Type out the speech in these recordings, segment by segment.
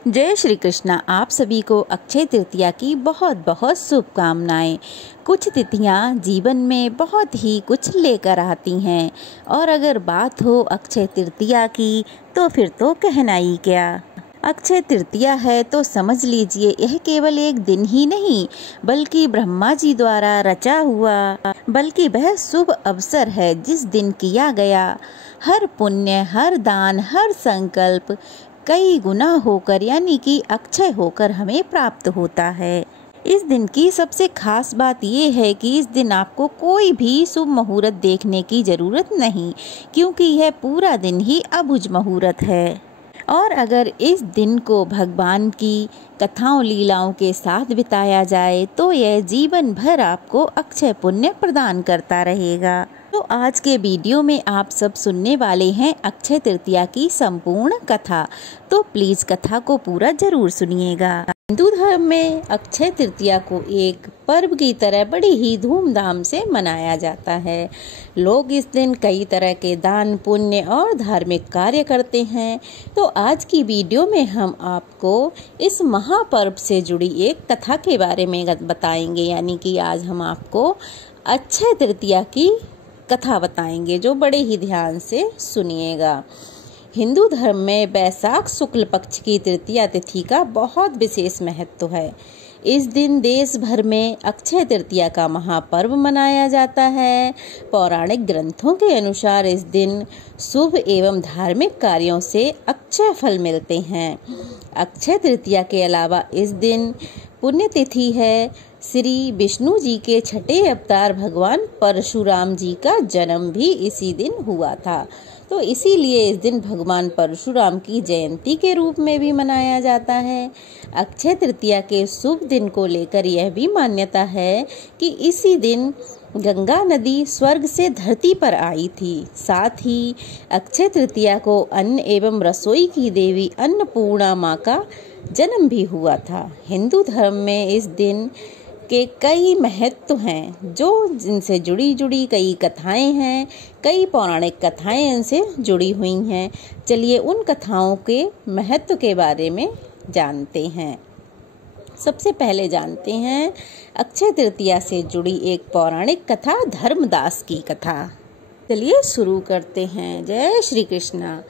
जय श्री कृष्णा। आप सभी को अक्षय तृतीया की बहुत बहुत शुभकामनाएं। कुछ तिथियां जीवन में बहुत ही कुछ लेकर आती हैं और अगर बात हो अक्षय तृतीया की तो फिर तो कहना ही क्या। अक्षय तृतीया है तो समझ लीजिए यह केवल एक दिन ही नहीं बल्कि ब्रह्मा जी द्वारा रचा हुआ बल्कि वह शुभ अवसर है जिस दिन किया गया हर पुण्य, हर दान, हर संकल्प कई गुना होकर यानी कि अक्षय होकर हमें प्राप्त होता है। इस दिन की सबसे खास बात ये है कि इस दिन आपको कोई भी शुभ मुहूर्त देखने की जरूरत नहीं, क्योंकि यह पूरा दिन ही अभुज मुहूर्त है। और अगर इस दिन को भगवान की कथाओं लीलाओं के साथ बिताया जाए तो यह जीवन भर आपको अक्षय पुण्य प्रदान करता रहेगा। तो आज के वीडियो में आप सब सुनने वाले हैं अक्षय तृतीया की संपूर्ण कथा, तो प्लीज कथा को पूरा जरूर सुनिएगा। हिंदू धर्म में अक्षय तृतीया को एक पर्व की तरह बड़ी ही धूमधाम से मनाया जाता है। लोग इस दिन कई तरह के दान, पुण्य और धार्मिक कार्य करते हैं। तो आज की वीडियो में हम आपको इस महापर्व से जुड़ी एक कथा के बारे में बताएंगे, यानी कि आज हम आपको अक्षय तृतीया की कथा बताएंगे, जो बड़े ही ध्यान से सुनिएगा। हिंदू धर्म में वैशाख शुक्ल पक्ष की तृतीया तिथि का बहुत विशेष महत्व है। इस दिन देश भर में अक्षय तृतीया का महापर्व मनाया जाता है। पौराणिक ग्रंथों के अनुसार इस दिन शुभ एवं धार्मिक कार्यों से अक्षय फल मिलते हैं। अक्षय तृतीया के अलावा इस दिन पुण्यतिथि है। श्री विष्णु जी के छठे अवतार भगवान परशुराम जी का जन्म भी इसी दिन हुआ था, तो इसीलिए इस दिन भगवान परशुराम की जयंती के रूप में भी मनाया जाता है। अक्षय तृतीया के शुभ दिन को लेकर यह भी मान्यता है कि इसी दिन गंगा नदी स्वर्ग से धरती पर आई थी। साथ ही अक्षय तृतीया को अन्न एवं रसोई की देवी अन्नपूर्णा माँ का जन्म भी हुआ था। हिंदू धर्म में इस दिन के कई महत्व हैं, जो जिनसे जुड़ी कई कथाएं हैं, कई पौराणिक कथाएं इनसे जुड़ी हुई हैं। चलिए उन कथाओं के महत्व के बारे में जानते हैं। सबसे पहले जानते हैं अक्षय तृतीया से जुड़ी एक पौराणिक कथा, धर्मदास की कथा। चलिए शुरू करते हैं। जय श्री कृष्णा।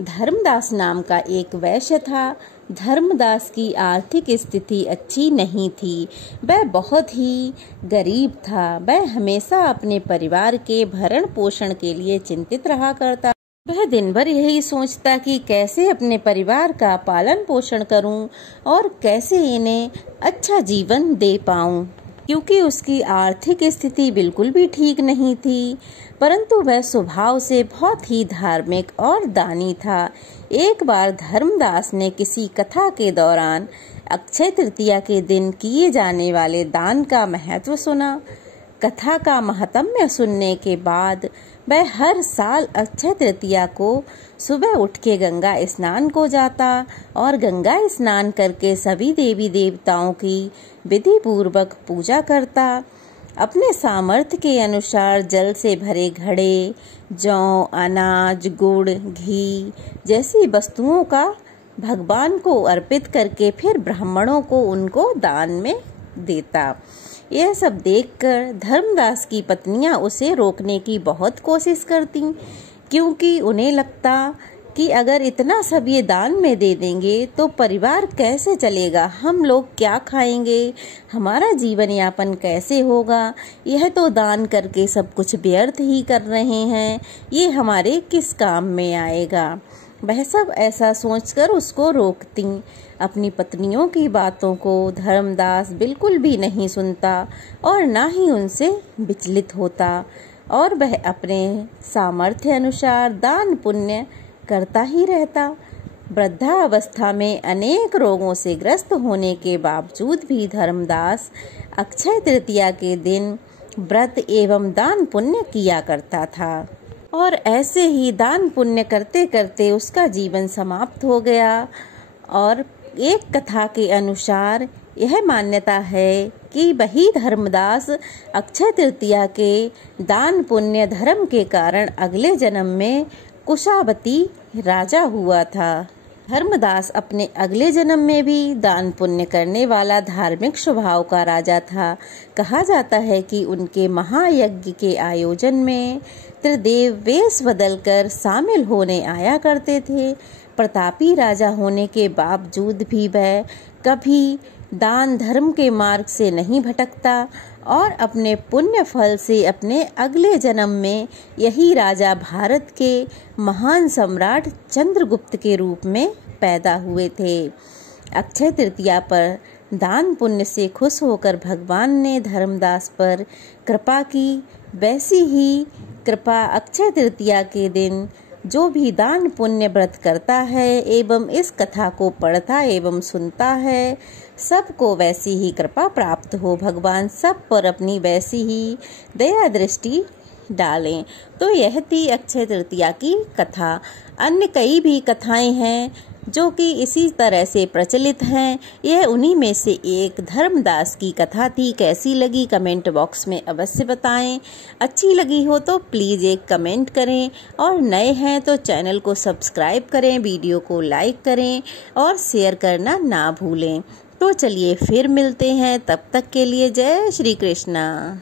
धर्मदास नाम का एक वैश्य था। धर्मदास की आर्थिक स्थिति अच्छी नहीं थी, वह बहुत ही गरीब था। वह हमेशा अपने परिवार के भरण पोषण के लिए चिंतित रहा करता। वह दिन भर यही सोचता कि कैसे अपने परिवार का पालन पोषण करूं और कैसे इन्हें अच्छा जीवन दे पाऊं, क्योंकि उसकी आर्थिक स्थिति बिल्कुल भी ठीक नहीं थी। परंतु वह स्वभाव से बहुत ही धार्मिक और दानी था। एक बार धर्मदास ने किसी कथा के दौरान अक्षय तृतीया के दिन किए जाने वाले दान का महत्व सुना। कथा का महत्म्य सुनने के बाद वह हर साल अक्षय तृतीया को सुबह उठ के गंगा स्नान को जाता और गंगा स्नान करके सभी देवी देवताओं की विधि पूर्वक पूजा करता। अपने सामर्थ्य के अनुसार जल से भरे घड़े, जौ, अनाज, गुड़, घी जैसी वस्तुओं का भगवान को अर्पित करके फिर ब्राह्मणों को उनको दान में देता। यह सब देखकर धर्मदास की पत्नियां उसे रोकने की बहुत कोशिश करती, क्योंकि उन्हें लगता कि अगर इतना सब ये दान में दे देंगे तो परिवार कैसे चलेगा, हम लोग क्या खाएंगे, हमारा जीवन यापन कैसे होगा, यह तो दान करके सब कुछ व्यर्थ ही कर रहे हैं, ये हमारे किस काम में आएगा। वह सब ऐसा सोचकर उसको रोकती। अपनी पत्नियों की बातों को धर्मदास बिल्कुल भी नहीं सुनता और ना ही उनसे विचलित होता और वह अपने सामर्थ्य अनुसार दान पुण्य करता ही रहता। वृद्धावस्था में अनेक रोगों से ग्रस्त होने के बावजूद भी धर्मदास अक्षय तृतीया के दिन व्रत एवं दान पुण्य किया करता था और ऐसे ही दान पुण्य करते करते उसका जीवन समाप्त हो गया। और एक कथा के अनुसार यह मान्यता है कि वही धर्मदास अक्षय तृतीया के दान पुण्य धर्म के कारण अगले जन्म में कुशावती राजा हुआ था। धर्मदास अपने अगले जन्म में भी दान पुण्य करने वाला धार्मिक स्वभाव का राजा था। कहा जाता है कि उनके महायज्ञ के आयोजन में त्रिदेव वेश बदलकर शामिल होने आया करते थे। प्रतापी राजा होने के बावजूद भी वह कभी दान धर्म के मार्ग से नहीं भटकता और अपने पुण्य फल से अपने अगले जन्म में यही राजा भारत के महान सम्राट चंद्रगुप्त के रूप में पैदा हुए थे। अक्षय तृतीया पर दान पुण्य से खुश होकर भगवान ने धर्मदास पर कृपा की। वैसी ही कृपा अक्षय तृतीया के दिन जो भी दान पुण्य व्रत करता है एवं इस कथा को पढ़ता एवं सुनता है, सबको वैसी ही कृपा प्राप्त हो। भगवान सब पर अपनी वैसी ही दया दृष्टि डालें। तो यह थी अक्षय तृतीया की कथा। अन्य कई भी कथाएं हैं जो कि इसी तरह से प्रचलित हैं। यह उन्हीं में से एक धर्मदास की कथा थी। कैसी लगी कमेंट बॉक्स में अवश्य बताएं। अच्छी लगी हो तो प्लीज़ एक कमेंट करें और नए हैं तो चैनल को सब्सक्राइब करें, वीडियो को लाइक करें और शेयर करना ना भूलें। तो चलिए फिर मिलते हैं, तब तक के लिए जय श्री कृष्णा।